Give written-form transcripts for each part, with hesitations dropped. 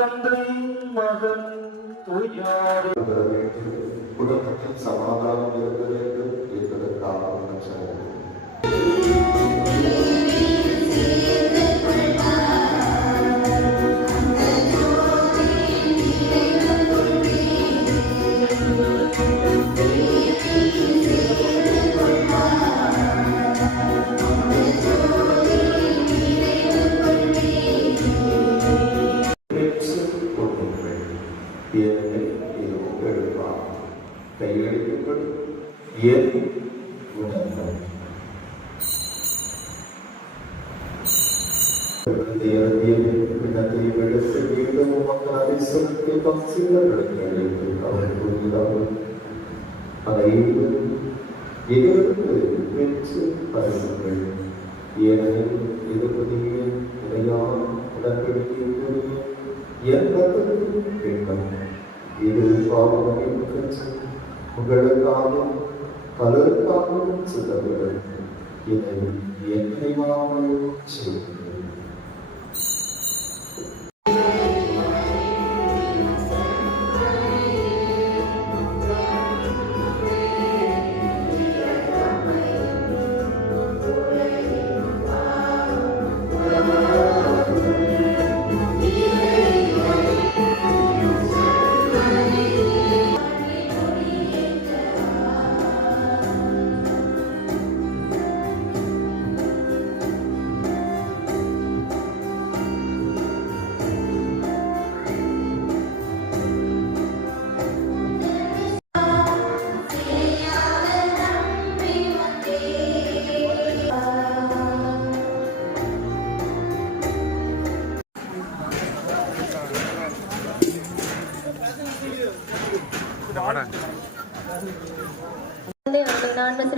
தந்தை மகன் தூயார் குடும்பத்தில் சமாதானம் இருக்க வேண்டும் என்பதற்காக கையெழுத்துக்கள் ஏன் உணர்ந்தது உங்களுக்காகவும் பலருக்காகவும் சிலர்கள் இதை என்னைவாமல் செய்யுங்கள்.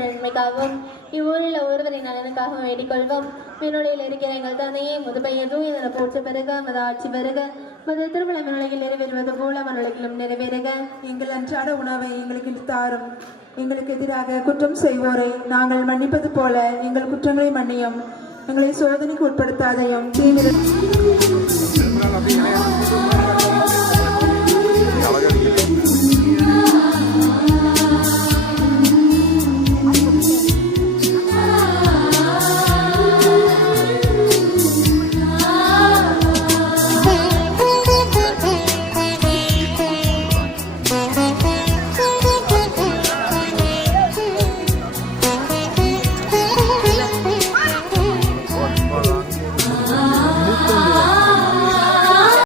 நன்மைக்காகவும் இவ்வூரில் ஒருவரின் நலனுக்காகவும் வேண்டிக் கொள்வோம். விண்ணுலகில் இருக்கிற எங்கள் தந்தையே, முதுபெயர் தூயதென போற்ற பெருக, மது ஆட்சி பெருக, மது திருமண விண்ணுலகில் நிறைவேறுவது போல மண்ணுலகிலும் நிறைவேறுக. எங்கள் அன்றாட உணவை எங்களுக்கு தாரும். எங்களுக்கு எதிராக குற்றம் செய்வோரை நாங்கள் மன்னிப்பது போல எங்கள் குற்றங்களை மன்னியும். எங்களை சோதனைக்கு உட்படுத்தாதையும் தீவிர